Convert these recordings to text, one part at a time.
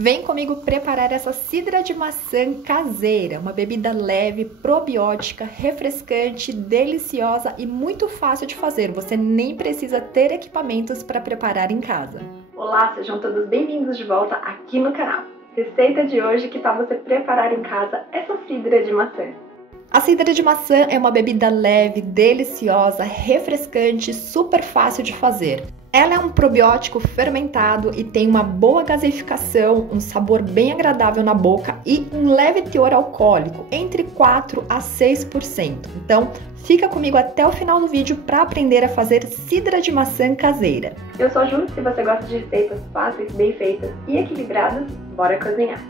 Vem comigo preparar essa cidra de maçã caseira, uma bebida leve, probiótica, refrescante, deliciosa e muito fácil de fazer. Você nem precisa ter equipamentos para preparar em casa. Olá, sejam todos bem-vindos de volta aqui no canal. Receita de hoje, que tal você preparar em casa essa cidra de maçã? A cidra de maçã é uma bebida leve, deliciosa, refrescante, super fácil de fazer. Ela é um probiótico fermentado e tem uma boa gasificação, um sabor bem agradável na boca e um leve teor alcoólico, entre 4 a 6%. Então, fica comigo até o final do vídeo para aprender a fazer cidra de maçã caseira. Eu sou a Ju, se você gosta de receitas fáceis, bem feitas e equilibradas, bora cozinhar!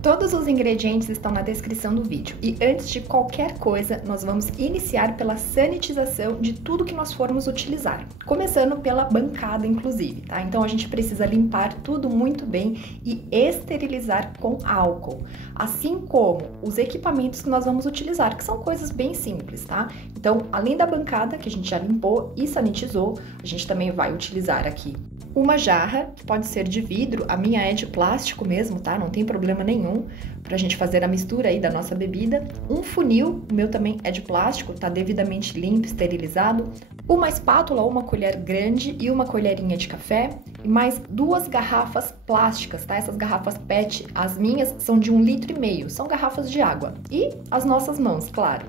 Todos os ingredientes estão na descrição do vídeo e antes de qualquer coisa, nós vamos iniciar pela sanitização de tudo que nós formos utilizar, começando pela bancada inclusive, tá? Então a gente precisa limpar tudo muito bem e esterilizar com álcool, assim como os equipamentos que nós vamos utilizar, que são coisas bem simples, tá? Então, além da bancada, que a gente já limpou e sanitizou, a gente também vai utilizar aqui uma jarra, que pode ser de vidro, a minha é de plástico mesmo, tá? Não tem problema nenhum, pra gente fazer a mistura aí da nossa bebida. Um funil, o meu também é de plástico, tá devidamente limpo, esterilizado. Uma espátula ou uma colher grande e uma colherinha de café. E mais 2 garrafas plásticas, tá? Essas garrafas PET, as minhas são de 1,5 litro, são garrafas de água. E as nossas mãos, claro.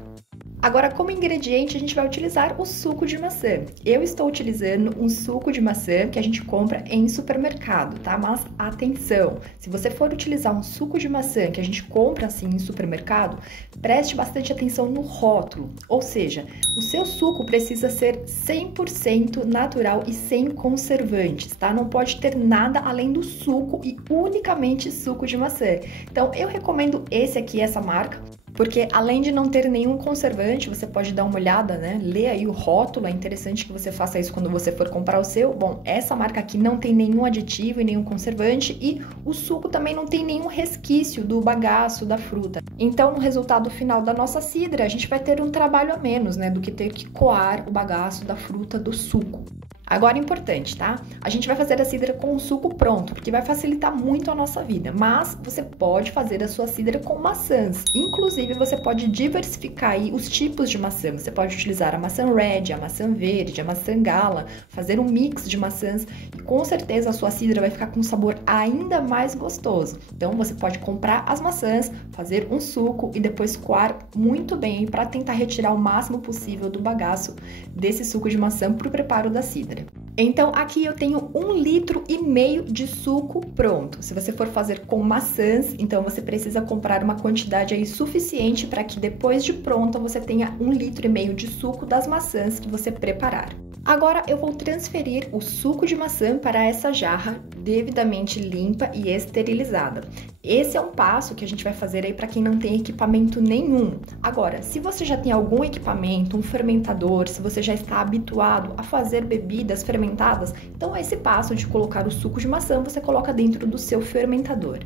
Agora, como ingrediente, a gente vai utilizar o suco de maçã. Eu estou utilizando um suco de maçã que a gente compra em supermercado, tá? Mas atenção, se você for utilizar um suco de maçã que a gente compra assim em supermercado, preste bastante atenção no rótulo. Ou seja, o seu suco precisa ser 100% natural e sem conservantes, tá? Não pode ter nada além do suco e unicamente suco de maçã. Então, eu recomendo esse aqui, essa marca, porque além de não ter nenhum conservante, você pode dar uma olhada, né? Lê aí o rótulo, é interessante que você faça isso quando você for comprar o seu. Bom, essa marca aqui não tem nenhum aditivo e nenhum conservante e o suco também não tem nenhum resquício do bagaço da fruta. Então, no resultado final da nossa cidra, a gente vai ter um trabalho a menos, né? Do que ter que coar o bagaço da fruta do suco. Agora, importante, tá? A gente vai fazer a cidra com o suco pronto, porque vai facilitar muito a nossa vida, mas você pode fazer a sua cidra com maçãs. Inclusive, você pode diversificar aí os tipos de maçã. Você pode utilizar a maçã red, a maçã verde, a maçã gala, fazer um mix de maçãs e com certeza a sua cidra vai ficar com um sabor ainda mais gostoso. Então, você pode comprar as maçãs, fazer um suco e depois coar muito bem para tentar retirar o máximo possível do bagaço desse suco de maçã para o preparo da cidra. Então, aqui eu tenho 1,5 litro de suco pronto. Se você for fazer com maçãs, então você precisa comprar uma quantidade aí suficiente para que depois de pronta você tenha 1,5 litro de suco das maçãs que você preparar. Agora eu vou transferir o suco de maçã para essa jarra devidamente limpa e esterilizada. Esse é um passo que a gente vai fazer aí para quem não tem equipamento nenhum. Agora, se você já tem algum equipamento, um fermentador, se você já está habituado a fazer bebidas fermentadas, então esse passo de colocar o suco de maçã você coloca dentro do seu fermentador.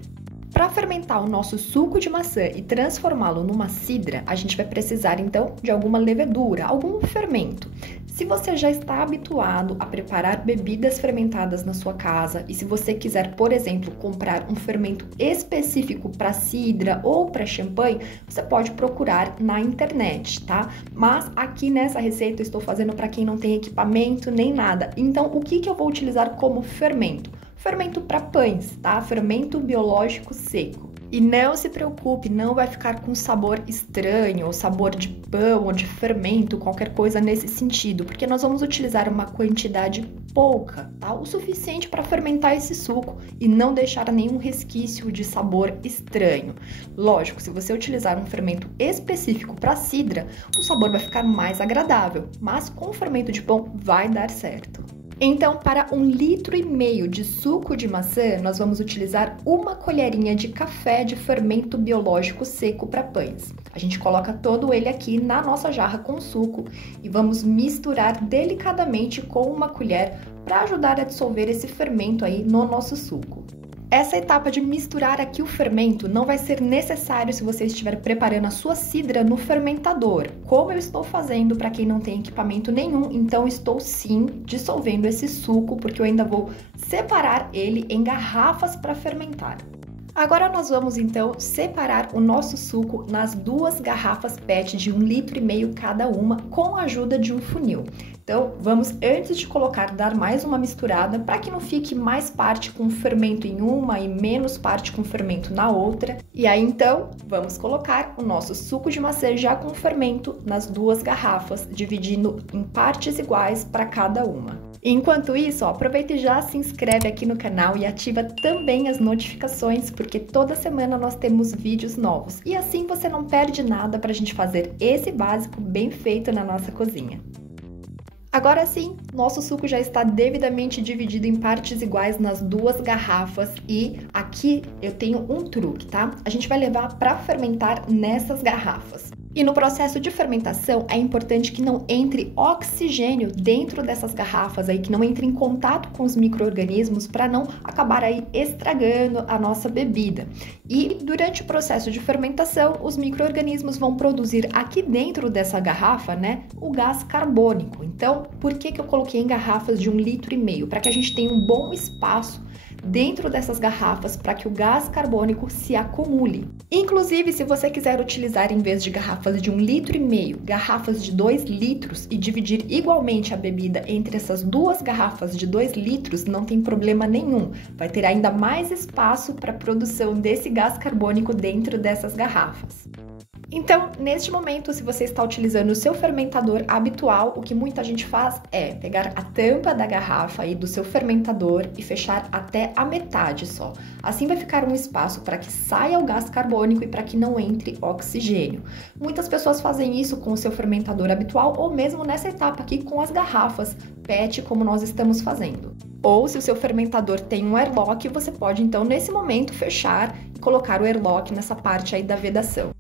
Para fermentar o nosso suco de maçã e transformá-lo numa cidra, a gente vai precisar então de alguma levedura, algum fermento. Se você já está habituado a preparar bebidas fermentadas na sua casa e se você quiser, por exemplo, comprar um fermento específico para cidra ou para champanhe, você pode procurar na internet, tá? Mas aqui nessa receita eu estou fazendo para quem não tem equipamento nem nada. Então, o que eu vou utilizar como fermento? Fermento para pães, tá? Fermento biológico seco. E não se preocupe, não vai ficar com sabor estranho, ou sabor de pão, ou de fermento, qualquer coisa nesse sentido, porque nós vamos utilizar uma quantidade pouca, tá? O suficiente para fermentar esse suco e não deixar nenhum resquício de sabor estranho. Lógico, se você utilizar um fermento específico para cidra, o sabor vai ficar mais agradável, mas com o fermento de pão vai dar certo. Então, para 1,5 litro de suco de maçã, nós vamos utilizar uma colherinha de café de fermento biológico seco para pães. A gente coloca todo ele aqui na nossa jarra com suco e vamos misturar delicadamente com uma colher para ajudar a dissolver esse fermento aí no nosso suco. Essa etapa de misturar aqui o fermento não vai ser necessário se você estiver preparando a sua cidra no fermentador, como eu estou fazendo para quem não tem equipamento nenhum, então estou sim dissolvendo esse suco, porque eu ainda vou separar ele em garrafas para fermentar. Agora nós vamos então separar o nosso suco nas 2 garrafas PET de 1,5 litro cada uma com a ajuda de um funil. Então vamos, antes de colocar, dar mais uma misturada para que não fique mais parte com fermento em uma e menos parte com fermento na outra. E aí então vamos colocar o nosso suco de maçã já com fermento nas 2 garrafas, dividindo em partes iguais para cada uma. Enquanto isso, aproveita e já se inscreve aqui no canal e ativa também as notificações, porque toda semana nós temos vídeos novos e assim você não perde nada para a gente fazer esse básico bem feito na nossa cozinha. Agora sim, nosso suco já está devidamente dividido em partes iguais nas 2 garrafas e aqui eu tenho um truque, tá? A gente vai levar para fermentar nessas garrafas. E no processo de fermentação é importante que não entre oxigênio dentro dessas garrafas aí, que não entre em contato com os micro-organismos para não acabar aí estragando a nossa bebida. E durante o processo de fermentação, os micro-organismos vão produzir aqui dentro dessa garrafa, né, o gás carbônico. Então, por que eu coloquei em garrafas de 1,5 litro? Para que a gente tenha um bom espaço dentro dessas garrafas para que o gás carbônico se acumule. Inclusive, se você quiser utilizar em vez de garrafas de 1,5 litro, garrafas de 2 litros e dividir igualmente a bebida entre essas 2 garrafas de 2 litros, não tem problema nenhum. Vai ter ainda mais espaço para a produção desse gás carbônico dentro dessas garrafas. Então, neste momento, se você está utilizando o seu fermentador habitual, o que muita gente faz é pegar a tampa da garrafa aí do seu fermentador e fechar até a metade só. Assim vai ficar um espaço para que saia o gás carbônico e para que não entre oxigênio. Muitas pessoas fazem isso com o seu fermentador habitual ou mesmo nessa etapa aqui com as garrafas PET, como nós estamos fazendo. Ou se o seu fermentador tem um airlock, você pode então nesse momento fechar e colocar o airlock nessa parte aí da vedação.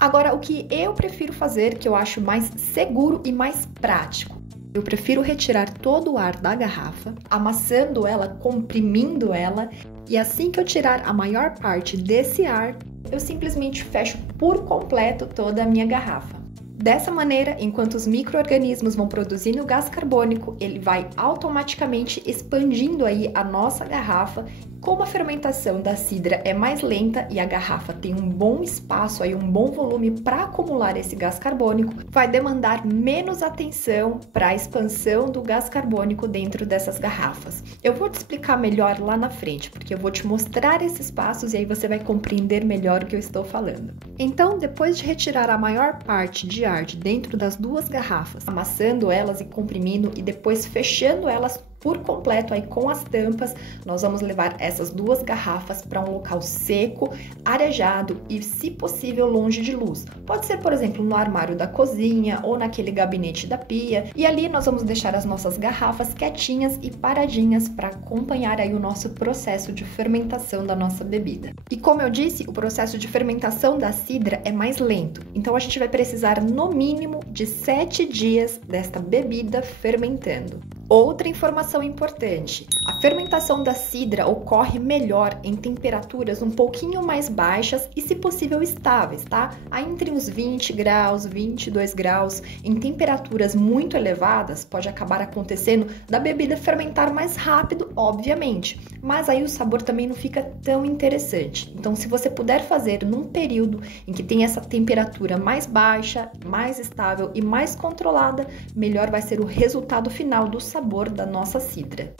Agora, o que eu prefiro fazer, que eu acho mais seguro e mais prático, eu prefiro retirar todo o ar da garrafa, amassando ela, comprimindo ela, e assim que eu tirar a maior parte desse ar, eu simplesmente fecho por completo toda a minha garrafa. Dessa maneira, enquanto os micro-organismos vão produzindo o gás carbônico, ele vai automaticamente expandindo aí a nossa garrafa. Como a fermentação da cidra é mais lenta e a garrafa tem um bom espaço, aí, um bom volume para acumular esse gás carbônico, vai demandar menos atenção para a expansão do gás carbônico dentro dessas garrafas. Eu vou te explicar melhor lá na frente, porque eu vou te mostrar esses passos e aí você vai compreender melhor o que eu estou falando. Então, depois de retirar a maior parte de ar de dentro das 2 garrafas, amassando elas e comprimindo e depois fechando elas por completo aí com as tampas, nós vamos levar essas 2 garrafas para um local seco, arejado e, se possível, longe de luz. Pode ser, por exemplo, no armário da cozinha ou naquele gabinete da pia. E ali nós vamos deixar as nossas garrafas quietinhas e paradinhas para acompanhar aí o nosso processo de fermentação da nossa bebida. E como eu disse, o processo de fermentação da cidra é mais lento. Então a gente vai precisar no mínimo de 7 dias desta bebida fermentando. Outra informação importante, a fermentação da cidra ocorre melhor em temperaturas um pouquinho mais baixas e, se possível, estáveis, tá? Aí entre uns 20 graus, 22 graus, em temperaturas muito elevadas, pode acabar acontecendo da bebida fermentar mais rápido, obviamente, mas aí o sabor também não fica tão interessante. Então, se você puder fazer num período em que tem essa temperatura mais baixa, mais estável e mais controlada, melhor vai ser o resultado final do sabor da nossa cidra.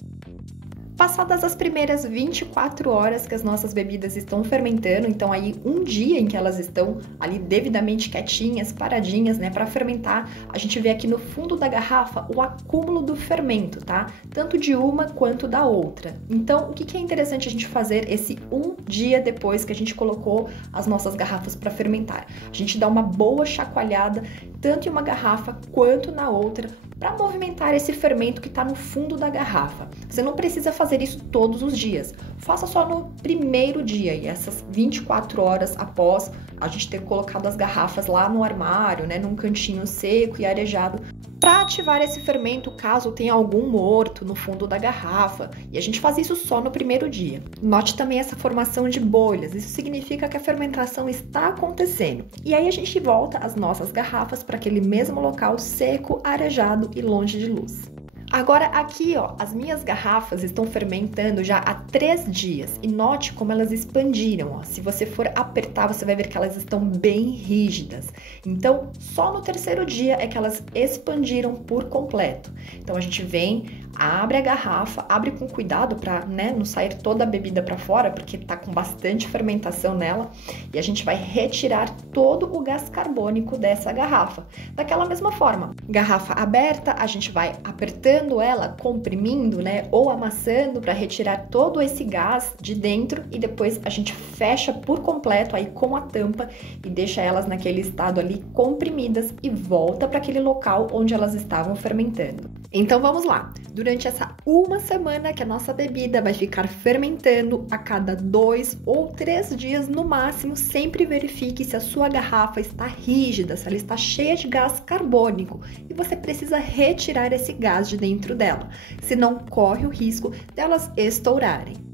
Passadas as primeiras 24 horas que as nossas bebidas estão fermentando, então aí um dia em que elas estão ali devidamente quietinhas, paradinhas, né, para fermentar, a gente vê aqui no fundo da garrafa o acúmulo do fermento, tá? Tanto de uma quanto da outra. Então, o que é interessante a gente fazer esse um dia depois que a gente colocou as nossas garrafas para fermentar? A gente dá uma boa chacoalhada, tanto em uma garrafa quanto na outra, para movimentar esse fermento que está no fundo da garrafa. Você não precisa fazer isso todos os dias. Faça só no primeiro dia e essas 24 horas após a gente ter colocado as garrafas lá no armário, né, num cantinho seco e arejado, para ativar esse fermento caso tenha algum morto no fundo da garrafa. E a gente faz isso só no primeiro dia. Note também essa formação de bolhas, isso significa que a fermentação está acontecendo. E aí a gente volta as nossas garrafas para aquele mesmo local seco, arejado e longe de luz. Agora aqui, ó, as minhas garrafas estão fermentando já há 3 dias e note como elas expandiram, ó. Se você for apertar, você vai ver que elas estão bem rígidas. Então, só no 3º dia é que elas expandiram por completo. Então, a gente vem, abre a garrafa, abre com cuidado para, né, não sair toda a bebida para fora, porque tá com bastante fermentação nela, e a gente vai retirar todo o gás carbônico dessa garrafa. Daquela mesma forma, garrafa aberta, a gente vai apertando ela, comprimindo, né, ou amassando para retirar todo esse gás de dentro e depois a gente fecha por completo aí com a tampa e deixa elas naquele estado ali comprimidas e volta para aquele local onde elas estavam fermentando. Então vamos lá. Durante essa uma semana que a nossa bebida vai ficar fermentando, a cada 2 ou 3 dias no máximo, sempre verifique se a sua garrafa está rígida, se ela está cheia de gás carbônico e você precisa retirar esse gás de dentro dela, senão corre o risco delas estourarem.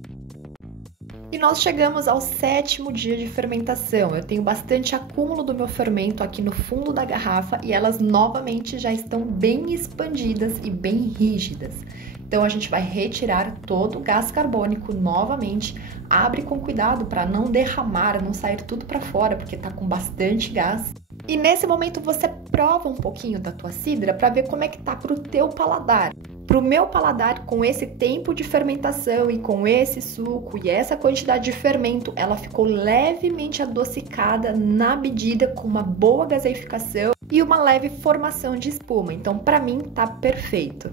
E nós chegamos ao 7º dia de fermentação. Eu tenho bastante acúmulo do meu fermento aqui no fundo da garrafa e elas novamente já estão bem expandidas e bem rígidas. Então a gente vai retirar todo o gás carbônico novamente. Abre com cuidado para não derramar, não sair tudo para fora, porque tá com bastante gás. E nesse momento você prova um pouquinho da tua cidra para ver como é que tá pro teu paladar. Pro meu paladar, com esse tempo de fermentação e com esse suco e essa quantidade de fermento, ela ficou levemente adocicada na medida, com uma boa gaseificação e uma leve formação de espuma. Então, para mim, tá perfeito.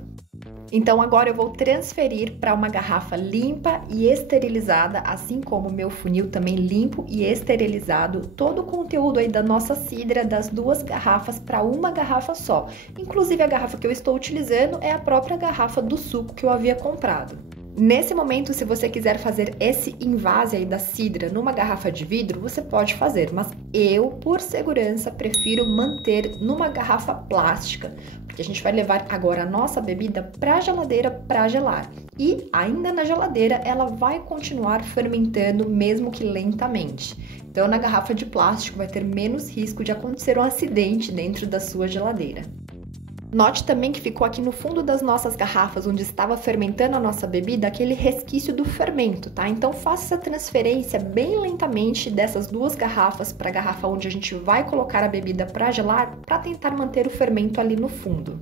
Então agora eu vou transferir para uma garrafa limpa e esterilizada, assim como o meu funil também limpo e esterilizado, todo o conteúdo aí da nossa cidra das 2 garrafas para uma garrafa só. Inclusive a garrafa que eu estou utilizando é a própria garrafa do suco que eu havia comprado. Nesse momento, se você quiser fazer esse invase aí da cidra numa garrafa de vidro, você pode fazer, mas eu, por segurança, prefiro manter numa garrafa plástica, porque a gente vai levar agora a nossa bebida para a geladeira para gelar. E ainda na geladeira, ela vai continuar fermentando, mesmo que lentamente. Então, na garrafa de plástico vai ter menos risco de acontecer um acidente dentro da sua geladeira. Note também que ficou aqui no fundo das nossas garrafas, onde estava fermentando a nossa bebida, aquele resquício do fermento, tá? Então faça essa transferência bem lentamente dessas 2 garrafas para a garrafa onde a gente vai colocar a bebida para gelar, para tentar manter o fermento ali no fundo.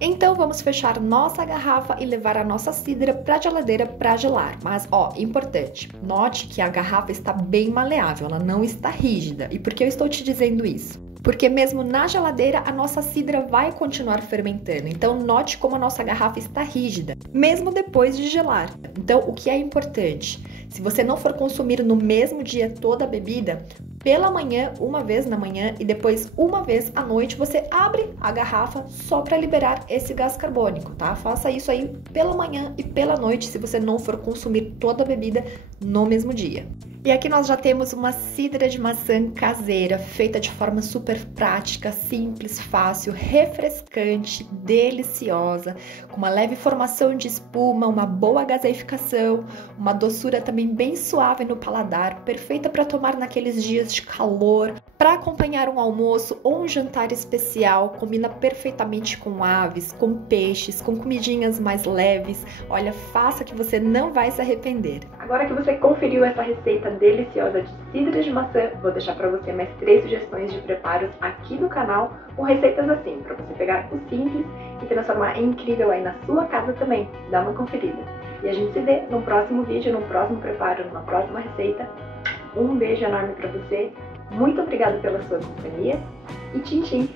Então vamos fechar nossa garrafa e levar a nossa cidra para a geladeira para gelar. Mas ó, importante, note que a garrafa está bem maleável, ela não está rígida. E por que eu estou te dizendo isso? Porque mesmo na geladeira a nossa cidra vai continuar fermentando. Então note como a nossa garrafa está rígida, mesmo depois de gelar. Então o que é importante? Se você não for consumir no mesmo dia toda a bebida, pela manhã, uma vez na manhã e depois uma vez à noite, você abre a garrafa só para liberar esse gás carbônico, tá? Faça isso aí pela manhã e pela noite se você não for consumir toda a bebida no mesmo dia. E aqui nós já temos uma cidra de maçã caseira, feita de forma super prática, simples, fácil, refrescante, deliciosa, com uma leve formação de espuma, uma boa gaseificação, uma doçura também bem suave no paladar, perfeita para tomar naqueles dias de calor, para acompanhar um almoço ou um jantar especial, combina perfeitamente com aves, com peixes, com comidinhas mais leves. Olha, faça que você não vai se arrepender. Agora que você conferiu essa receita deliciosa de cidra de maçã, vou deixar para você mais 3 sugestões de preparos aqui no canal, com receitas assim, para você pegar o simples e transformar em incrível aí na sua casa também. Dá uma conferida. E a gente se vê no próximo vídeo, no próximo preparo, numa próxima receita. Um beijo enorme para você, muito obrigada pela sua companhia e tchim tchim!